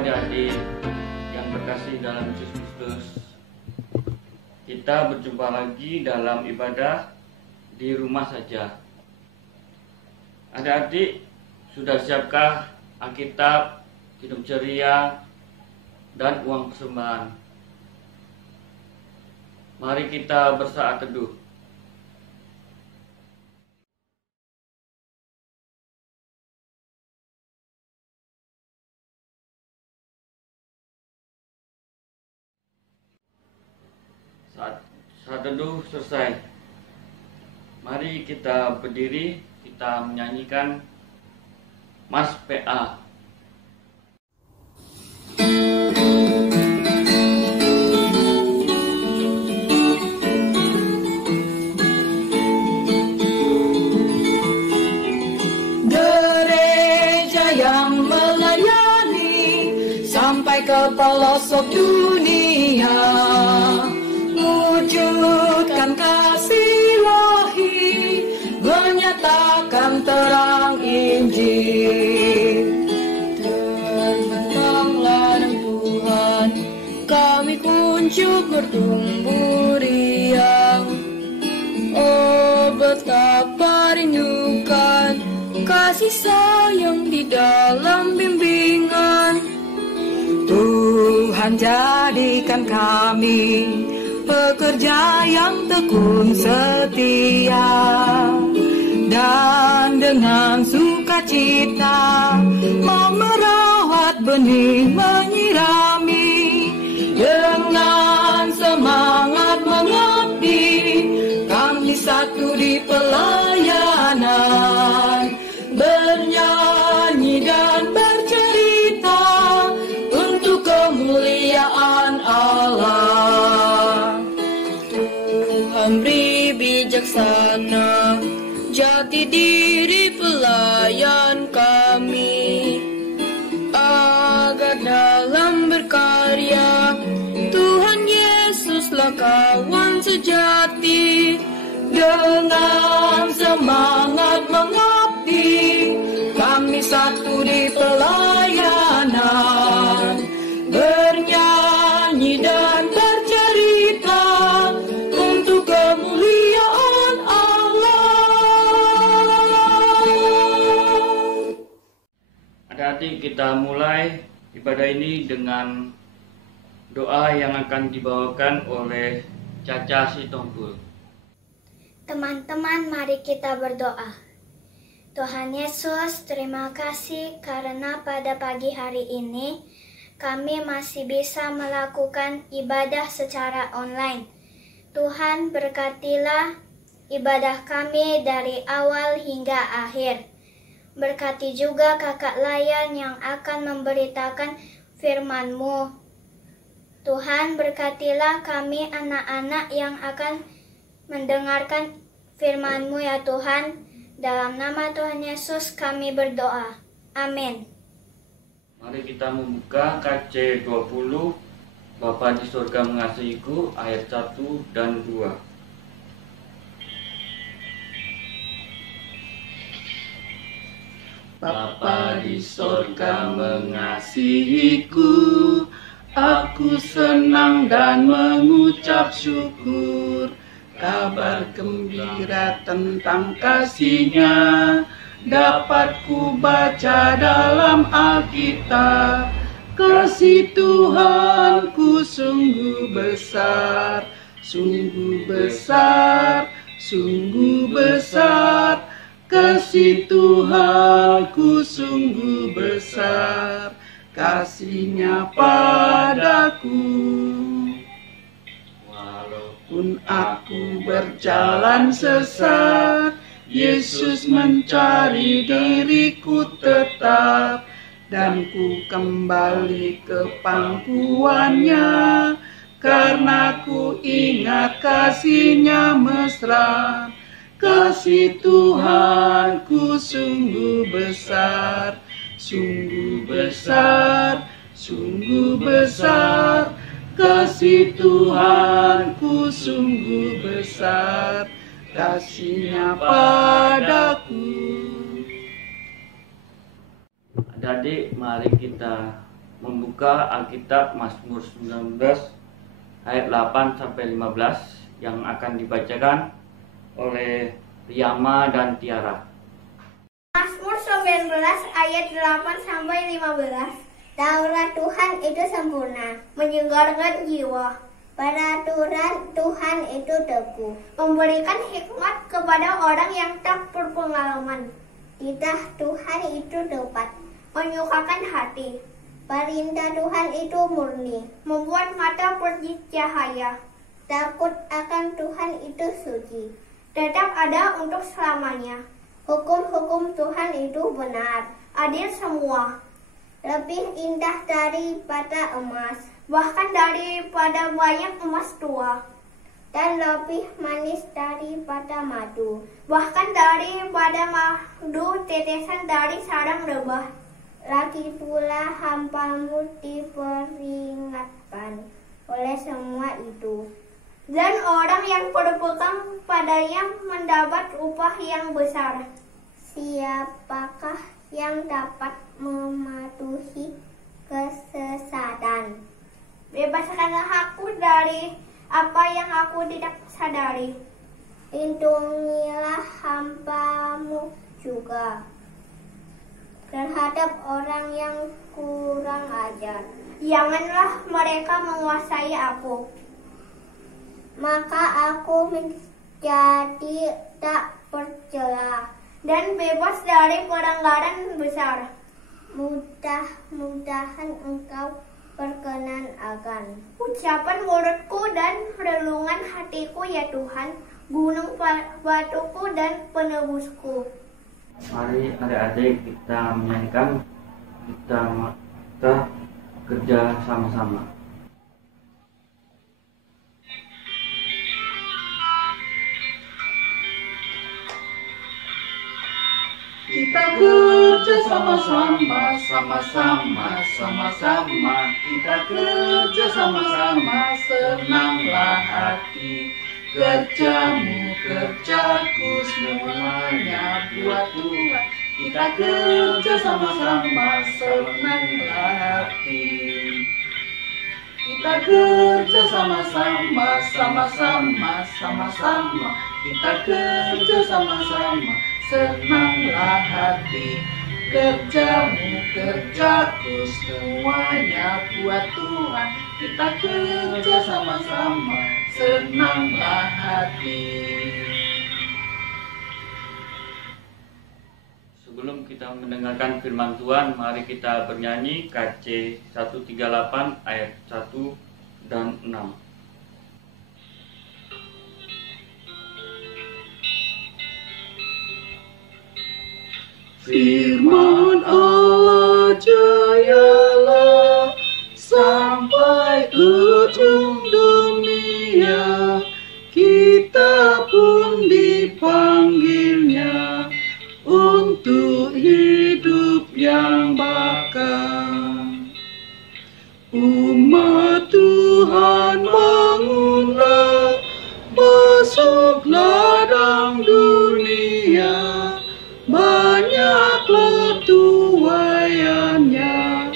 adik-adik yang terkasih dalam Yesus Kristus. Kita berjumpa lagi dalam ibadah di rumah saja. Adik-adik sudah siapkah Alkitab, hidup ceria, dan uang persembahan? Mari kita bersaat teduh. Saat teduh selesai, mari kita berdiri, kita menyanyikan Mas PA. Gereja yang melayani sampai ke pelosok dunia, wujudkan kasih ilahi, menyatakan terang Injil. Tentanglah Tuhan, kami kunjung bertumbuh riang. Oh, betapa rindukan kasih sayang di dalam bimbingan. Tuhan, jadikan kami pekerja yang tekun setia, dan dengan sukacita mau merawat benih, menyirami, dengan semangat mengabdi, kami satu di pelayanan, bernyanyi dan bercerita untuk kemuliaan Allah. Tuhan beri bijaksana jati diri pelayan kami, agar dalam berkarya Tuhan Yesuslah kawan sejati. Dengan semangat mengabdi, kami satu di pelayanan, bernyanyi dan bercerita untuk kemuliaan Allah. Adik-adik, kita mulai ibadah ini dengan doa yang akan dibawakan oleh Caca Sitompul. Teman-teman, mari kita berdoa. Tuhan Yesus, terima kasih karena pada pagi hari ini kami masih bisa melakukan ibadah secara online. Tuhan, berkatilah ibadah kami dari awal hingga akhir. Berkati juga kakak Layan yang akan memberitakan firman-Mu. Tuhan, berkatilah kami anak-anak yang akan mendengarkan firman-Mu ya Tuhan. Dalam nama Tuhan Yesus kami berdoa. Amin. Mari kita membuka KC 20, Bapa di surga mengasihiku, ayat 1 dan 2. Bapa di surga mengasihiku, aku senang dan mengucap syukur. Kabar gembira tentang kasih-Nya dapat ku baca dalam Alkitab. Kasih Tuhanku sungguh besar, sungguh besar, sungguh besar. Kasih Tuhanku sungguh besar, kasih-Nya padaku. Walaupun aku berjalan sesat, Yesus mencari diriku tetap, dan ku kembali ke pangkuannya, karena ku ingat kasih-Nya mesra. Kasih Tuhanku sungguh besar, sungguh besar, sungguh besar. Kasih Tuhanku sungguh besar, kasih-Nya padaku. Adik-adik, mari kita membuka Alkitab Mazmur 19 ayat 8 sampai 15 yang akan dibacakan oleh Riyama dan Tiara. Mazmur 19 ayat 8 sampai 15. Taurat Tuhan itu sempurna, menyegarkan jiwa. Peraturan Tuhan itu teguh, memberikan hikmat kepada orang yang tak berpengalaman. Titah Tuhan itu tepat, menyukakan hati. Perintah Tuhan itu murni, membuat mata bercahaya. Takut akan Tuhan itu suci, tetap ada untuk selamanya. Hukum-hukum Tuhan itu benar, adil semua. Lebih indah daripada emas, bahkan daripada banyak emas tua. Dan lebih manis daripada madu, bahkan daripada madu tetesan dari sarang lebah. Lagi pula hampamu diperingatkan oleh semua itu. Dan orang yang berpegang padanya mendapat upah yang besar. Siapakah yang dapat mematuhi kesesatan? Bebaskanlah aku dari apa yang aku tidak sadari. Lindungilah hampamu juga terhadap orang yang kurang ajar. Janganlah mereka menguasai aku, maka aku menjadi tak bercela dan bebas dari pelanggaran besar. Mudah-mudahan engkau berkenan akan ucapan mulutku dan relungan hatiku, ya Tuhan, gunung batuku dan penebusku. Mari adik-adik kita menyanyikan, kita kerja sama-sama. Kita kerja sama-sama, sama-sama, kita kerja sama-sama, senanglah hati. Kerjamu, kerjaku, semuanya buat Tuhan. Kita kerja sama-sama, senanglah hati. Kita kerja sama-sama, sama-sama, kita kerja sama-sama, senanglah hati. Kerjamu, kerjaku, semuanya buat Tuhan. Kita kerja sama-sama, senanglah hati. Sebelum kita mendengarkan firman Tuhan, mari kita bernyanyi KC 138 ayat 1 dan 6. Firman Allah jayalah sampai ujung dunia, kita pun dipanggilnya untuk hidup yang bakal. Umat Tuhan bangunlah, masuk ladang dunia, banyaklah tuaiannya,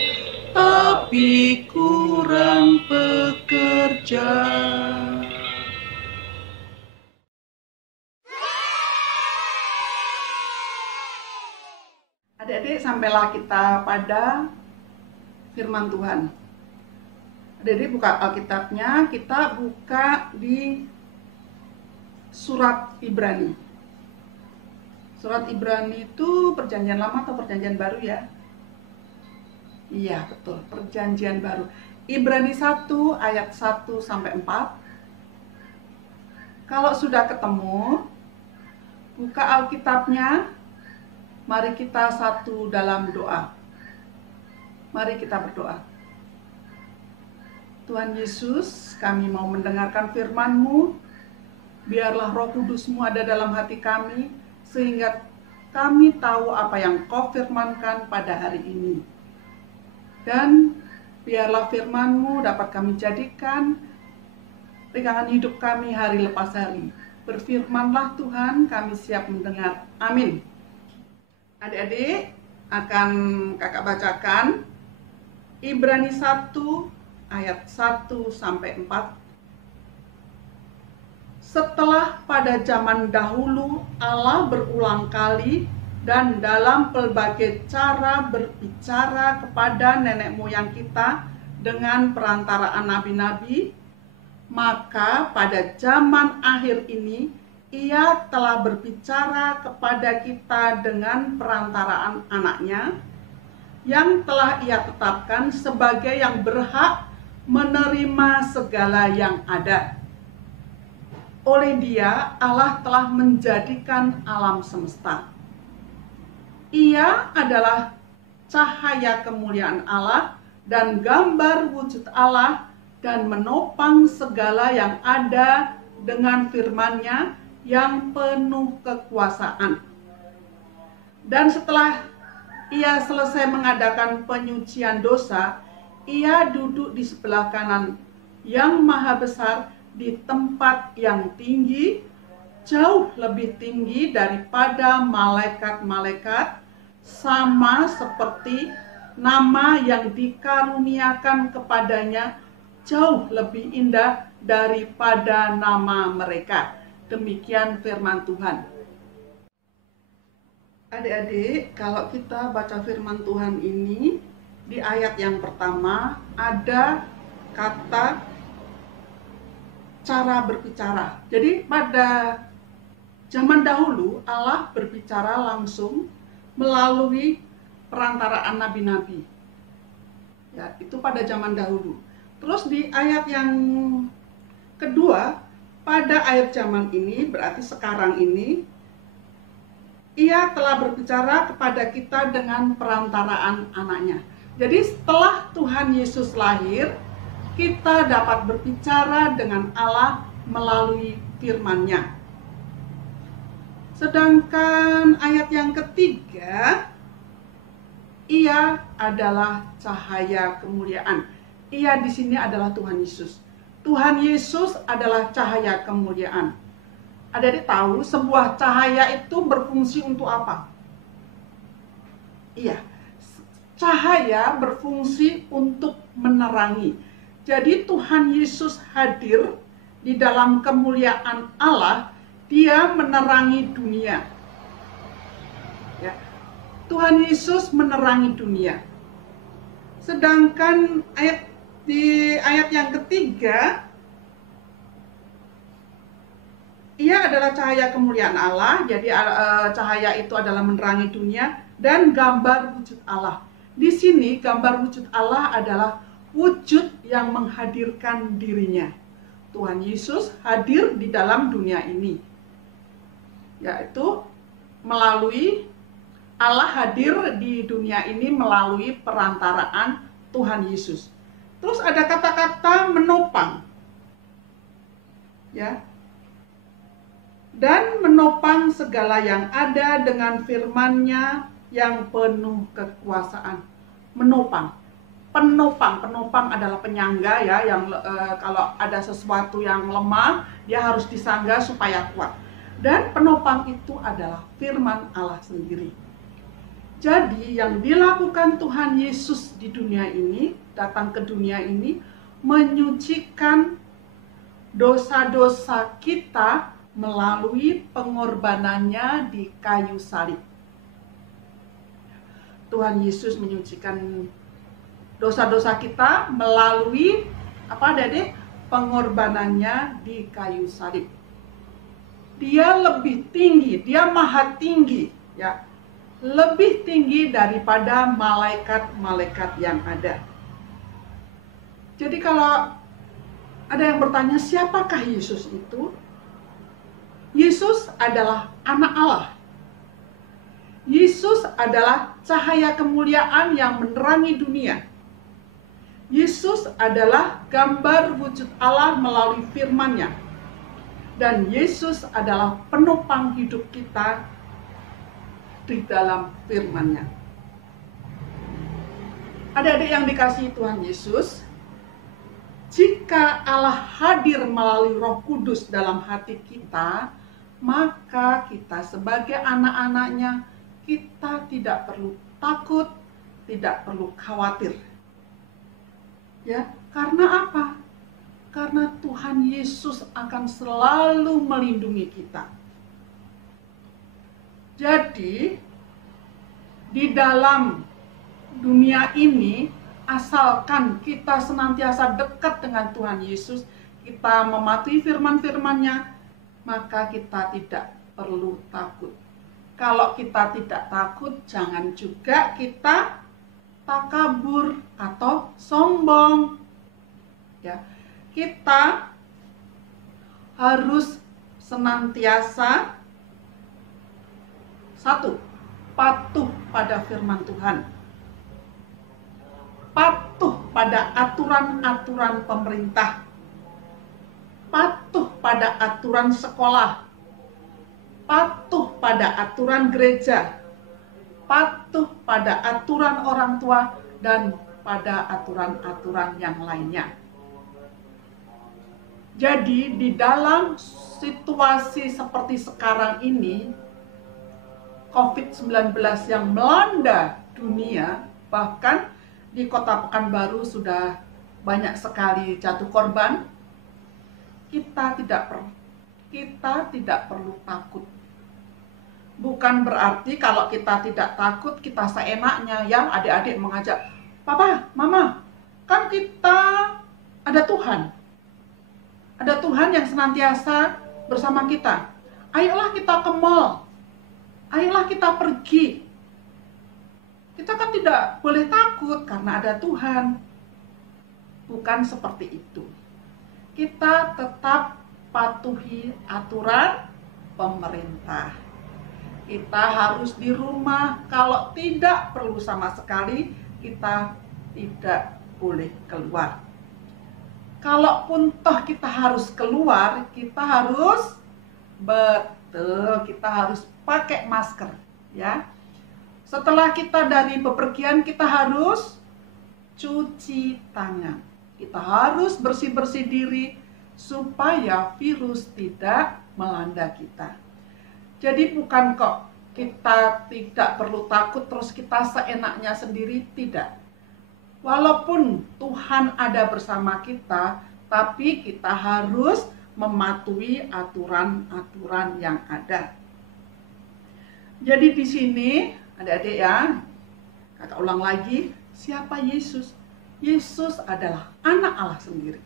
tapi kurang pekerja. Adik-adik, sampailah kita pada firman Tuhan. Adik-adik buka Alkitabnya, kita buka di surat Ibrani. Surat Ibrani itu perjanjian lama atau perjanjian baru ya? Iya, betul, perjanjian baru. Ibrani 1 ayat 1 sampai 4. Kalau sudah ketemu, buka Alkitabnya. Mari kita satu dalam doa. Mari kita berdoa. Tuhan Yesus, kami mau mendengarkan firman-Mu. Biarlah Roh Kudus-Mu ada dalam hati kami, sehingga kami tahu apa yang Kau firmankan pada hari ini. Dan biarlah firman-Mu dapat kami jadikan pegangan hidup kami hari lepas hari. Berfirmanlah Tuhan, kami siap mendengar. Amin. Adik-adik, akan kakak bacakan Ibrani 1 ayat 1-4. Setelah pada zaman dahulu Allah berulang kali dan dalam pelbagai cara berbicara kepada nenek moyang kita dengan perantaraan nabi-nabi, maka pada zaman akhir ini Ia telah berbicara kepada kita dengan perantaraan anaknya, yang telah Ia tetapkan sebagai yang berhak menerima segala yang ada. Oleh Dia, Allah telah menjadikan alam semesta. Ia adalah cahaya kemuliaan Allah dan gambar wujud Allah, dan menopang segala yang ada dengan firman-Nya yang penuh kekuasaan. Dan setelah Ia selesai mengadakan penyucian dosa, Ia duduk di sebelah kanan yang maha besar di tempat yang tinggi, jauh lebih tinggi daripada malaikat-malaikat, sama seperti nama yang dikaruniakan kepadanya jauh lebih indah daripada nama mereka. Demikian firman Tuhan. Adik-adik, kalau kita baca firman Tuhan ini, di ayat yang pertama ada kata cara berbicara. Jadi pada zaman dahulu Allah berbicara langsung melalui perantaraan nabi-nabi. Ya, itu pada zaman dahulu. Terus di ayat yang kedua, pada ayat zaman ini, berarti sekarang ini, Ia telah berbicara kepada kita dengan perantaraan anaknya. Jadi setelah Tuhan Yesus lahir, kita dapat berbicara dengan Allah melalui firman-Nya. Sedangkan ayat yang ketiga, Ia adalah cahaya kemuliaan. Ia di sini adalah Tuhan Yesus. Tuhan Yesus adalah cahaya kemuliaan. Adik-adik tahu sebuah cahaya itu berfungsi untuk apa? Iya, cahaya berfungsi untuk menerangi. Jadi Tuhan Yesus hadir di dalam kemuliaan Allah, Dia menerangi dunia. Ya. Tuhan Yesus menerangi dunia. Sedangkan di ayat yang ketiga, Ia adalah cahaya kemuliaan Allah. Jadi cahaya itu adalah menerangi dunia dan gambar wujud Allah. Di sini gambar wujud Allah adalah wujud yang menghadirkan dirinya. Tuhan Yesus hadir di dalam dunia ini, yaitu melalui Allah hadir di dunia ini melalui perantaraan Tuhan Yesus. Terus ada kata-kata menopang, ya, dan menopang segala yang ada dengan firman-Nya yang penuh kekuasaan. Menopang. Penopang adalah penyangga, ya, yang kalau ada sesuatu yang lemah, dia harus disangga supaya kuat. Dan penopang itu adalah firman Allah sendiri. Jadi yang dilakukan Tuhan Yesus di dunia ini, datang ke dunia ini, menyucikan dosa-dosa kita melalui pengorbanannya di kayu salib. Tuhan Yesus menyucikan dosa-dosa kita melalui apa, Dede? Pengorbanannya di kayu salib. Dia lebih tinggi, dia maha tinggi, ya. Lebih tinggi daripada malaikat-malaikat yang ada. Jadi kalau ada yang bertanya, siapakah Yesus itu? Yesus adalah anak Allah. Yesus adalah cahaya kemuliaan yang menerangi dunia. Yesus adalah gambar wujud Allah melalui firman-Nya. Dan Yesus adalah penopang hidup kita di dalam firman-Nya. Adik-adik yang dikasihi Tuhan Yesus, jika Allah hadir melalui Roh Kudus dalam hati kita, maka kita sebagai anak-anak-Nya, kita tidak perlu takut, tidak perlu khawatir. Ya, karena apa? Karena Tuhan Yesus akan selalu melindungi kita. Jadi, di dalam dunia ini, asalkan kita senantiasa dekat dengan Tuhan Yesus, kita mematuhi firman-firman-Nya, maka kita tidak perlu takut. Kalau kita tidak takut, jangan juga kita takabur atau sombong. Ya, kita harus senantiasa satu, patuh pada firman Tuhan, patuh pada aturan-aturan pemerintah, patuh pada aturan sekolah, patuh pada aturan gereja, patuh pada aturan orang tua, dan pada aturan-aturan yang lainnya. Jadi di dalam situasi seperti sekarang ini, COVID-19 yang melanda dunia, bahkan di Kota Pekanbaru sudah banyak sekali jatuh korban, kita tidak perlu takut. Bukan berarti kalau kita tidak takut, kita seenaknya ya adik-adik mengajak, Papa, Mama, kan kita ada Tuhan. Ada Tuhan yang senantiasa bersama kita. Ayolah kita ke mall. Ayolah kita pergi. Kita kan tidak boleh takut karena ada Tuhan. Bukan seperti itu. Kita tetap patuhi aturan pemerintah. Kita harus di rumah. Kalau tidak perlu sama sekali, kita tidak boleh keluar. Kalaupun toh kita harus keluar, kita harus kita harus pakai masker, ya. Setelah kita dari bepergian, kita harus cuci tangan. Kita harus bersih-bersih diri supaya virus tidak melanda kita. Jadi bukan kok kita tidak perlu takut terus kita seenaknya sendiri, tidak. Walaupun Tuhan ada bersama kita, tapi kita harus mematuhi aturan-aturan yang ada. Jadi di sini, adik-adik ya, kakak ulang lagi, siapa Yesus? Yesus adalah anak Allah sendiri.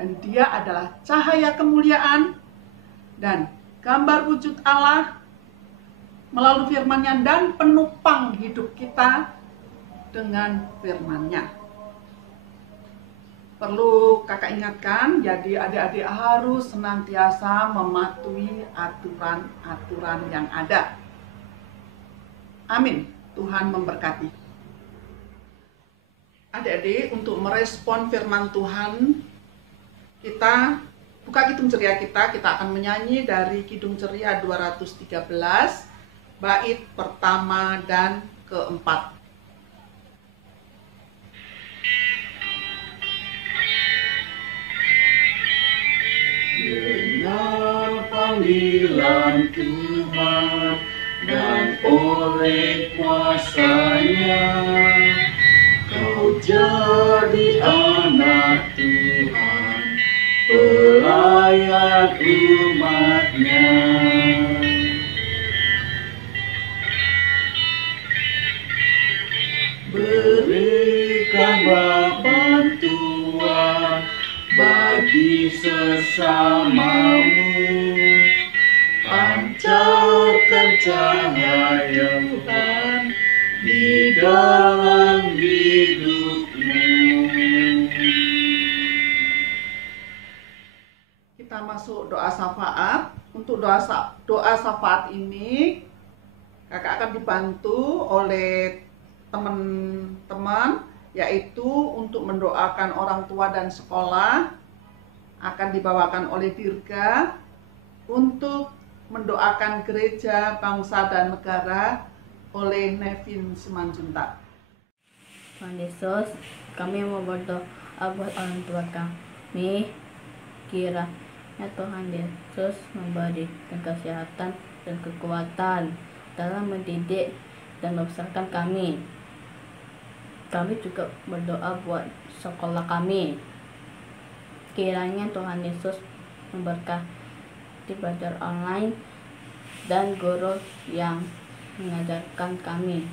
Dan dia adalah cahaya kemuliaan dan gambar wujud Allah melalui firman-Nya dan penopang hidup kita dengan firman-Nya. Perlu kakak ingatkan, jadi adik-adik harus senantiasa mematuhi aturan-aturan yang ada. Amin. Tuhan memberkati. Adik-adik, untuk merespon firman Tuhan, kita buka Kidung Ceria kita akan menyanyi dari Kidung Ceria 213, bait pertama dan keempat. Dengar panggilan Tuhan dan oleh kuasa-Nya kau jadi anak Tuhan, pelayan umat-Nya. Berikanlah bantuan bagi sesamamu, pancarkan cahaya Tuhan di dalam hidupmu. Kita masuk doa syafaat. Untuk doa syafaat ini, kakak akan dibantu oleh teman-teman, yaitu untuk mendoakan orang tua dan sekolah, akan dibawakan oleh Dirga, untuk mendoakan gereja, bangsa, dan negara oleh Nevin Simanjuntak. Tuhan Yesus, kami mau berdoa buat orang tua kami, kiranya Tuhan Yesus memberikan kesehatan dan kekuatan dalam mendidik dan membesarkan kami. Kami juga berdoa buat sekolah kami. Kiranya Tuhan Yesus memberkati belajar online dan guru yang mengajarkan kami.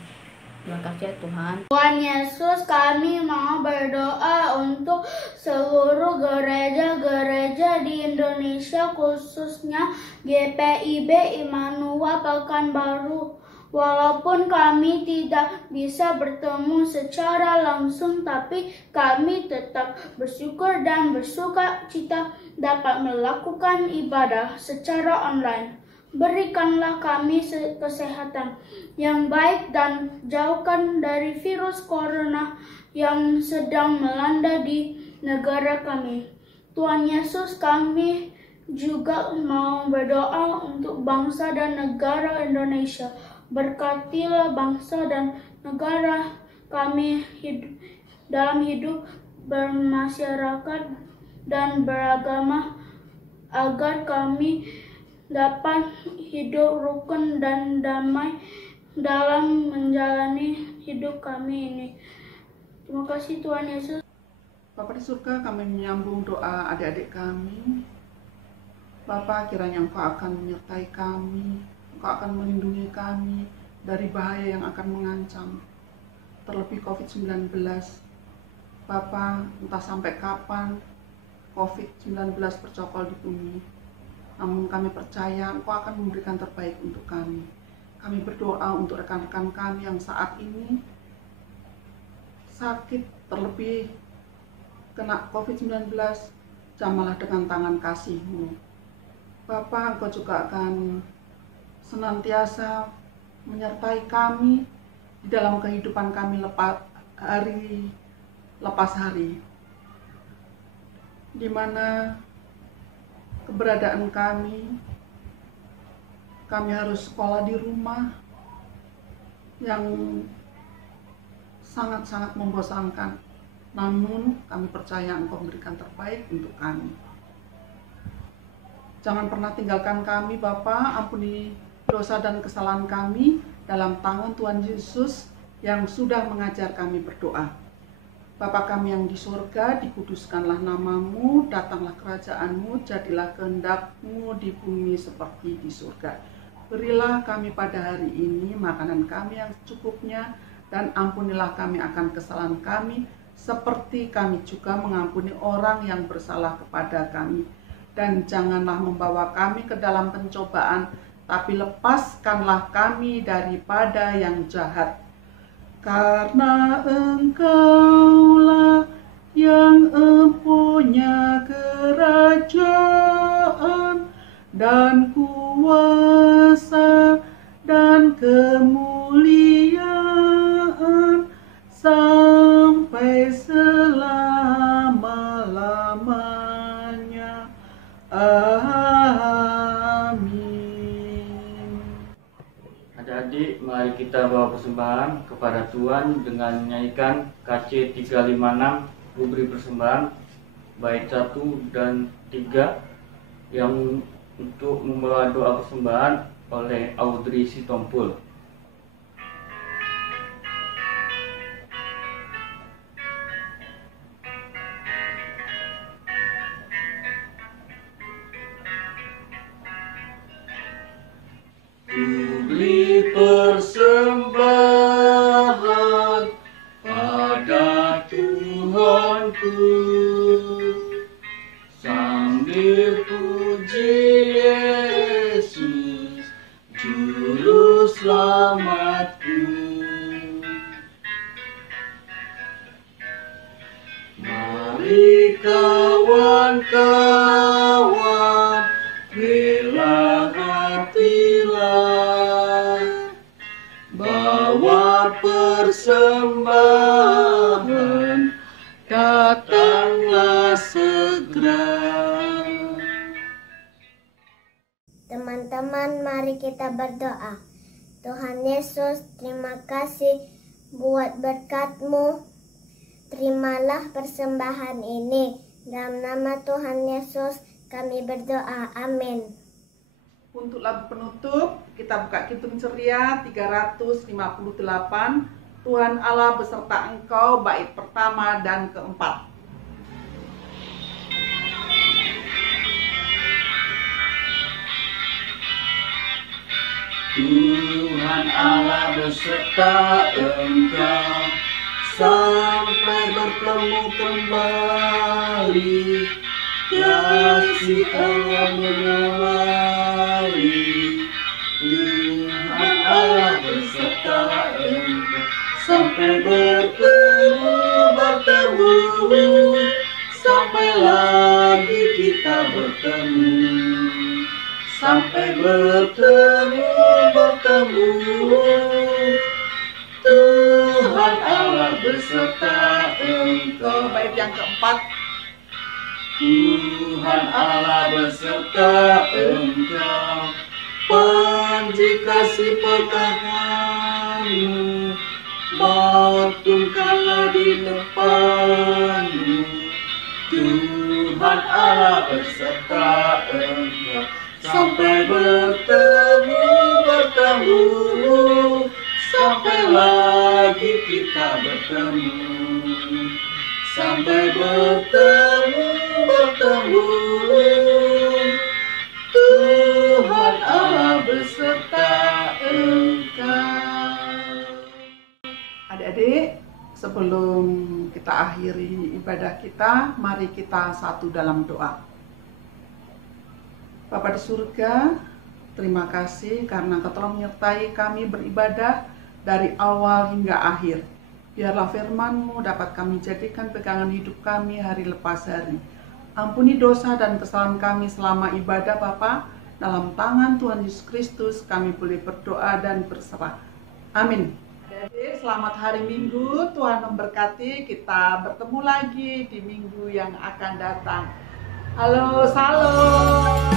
Terima kasih ya Tuhan. Tuhan Yesus, kami mau berdoa untuk seluruh gereja-gereja di Indonesia, khususnya GPIB Immanuel Pekanbaru. Walaupun kami tidak bisa bertemu secara langsung, tapi kami tetap bersyukur dan bersuka cita dapat melakukan ibadah secara online. Berikanlah kami kesehatan yang baik dan jauhkan dari virus corona yang sedang melanda di negara kami. Tuhan Yesus, kami juga mau berdoa untuk bangsa dan negara Indonesia. Berkatilah bangsa dan negara kami dalam hidup bermasyarakat dan beragama, agar kami dapat hidup rukun dan damai dalam menjalani hidup kami ini. Terima kasih Tuhan Yesus. Bapa di surga, kami menyambung doa adik-adik kami. Bapa, kiranya Engkau akan menyertai kami, Engkau akan melindungi kami dari bahaya yang akan mengancam, terlebih COVID-19. Bapa, entah sampai kapan COVID-19 bercokol di bumi, namun kami percaya Engkau akan memberikan terbaik untuk kami. Kami berdoa untuk rekan-rekan kami yang saat ini sakit, terlebih kena COVID-19, jamalah dengan tangan kasih-Mu. Bapa, Engkau juga akan senantiasa menyertai kami di dalam kehidupan kami hari lepas hari, di mana keberadaan kami harus sekolah di rumah yang sangat-sangat membosankan. Namun kami percaya Engkau memberikan terbaik untuk kami. Jangan pernah tinggalkan kami Bapa, ampuni dosa dan kesalahan kami dalam tangan Tuhan Yesus yang sudah mengajar kami berdoa. Bapa kami yang di surga, dikuduskanlah nama-Mu, datanglah kerajaan-Mu, jadilah kehendak-Mu di bumi seperti di surga. Berilah kami pada hari ini makanan kami yang secukupnya, dan ampunilah kami akan kesalahan kami, seperti kami juga mengampuni orang yang bersalah kepada kami. Dan janganlah membawa kami ke dalam pencobaan, tapi lepaskanlah kami daripada yang jahat. Karena Engkaulah yang empunya kerajaan dan kuasa dan kemuliaan sampai selama-lamanya. Amin. Adik-adik, mari kita bawa persembahan kepada Tuhan dengan menyanyikan KC 356, Ku Beri Persembahan, bait 1 dan 3, yang untuk membawa doa persembahan oleh Audrey Sitompul. Beri persembahan pada Tuhanku, sambil puji Yesus, Juru Selamatku. Mari kawan-kawan, rela hatilah, bawa persembahan, datanglah segera. Teman-teman, mari kita berdoa. Tuhan Yesus, terima kasih buat berkat-Mu. Terimalah persembahan ini. Dalam nama Tuhan Yesus kami berdoa. Amin. Untuk lagu penutup, kita buka Kidung Ceria 358, Tuhan Allah beserta engkau, bait pertama dan keempat. Tuhan Allah beserta engkau sampai bertemu kembali. Kasih Allah mengawali. Tuhan Allah beserta engkau sampai bertemu, sampai lagi kita bertemu. Sampai bertemu, Tuhan Allah beserta engkau. Bait yang keempat. Tuhan Allah beserta engkau, panji kasih pertahananmu, maupun kala di depanmu. Tuhan Allah beserta engkau, sampai bertemu, sampai lagi kita bertemu. Sampai bertemu, Tuhan Allah beserta engkau. Adik-adik, sebelum kita akhiri ibadah kita, mari kita satu dalam doa. Bapa di surga, terima kasih karena Engkau telah menyertai kami beribadah dari awal hingga akhir. Biarlah firman-Mu dapat kami jadikan pegangan hidup kami hari lepas hari. Ampuni dosa dan kesalahan kami selama ibadah Bapa. Dalam tangan Tuhan Yesus Kristus kami boleh berdoa dan berserah. Amin. Jadi selamat hari Minggu, Tuhan memberkati. Kita bertemu lagi di minggu yang akan datang. Halo, salam.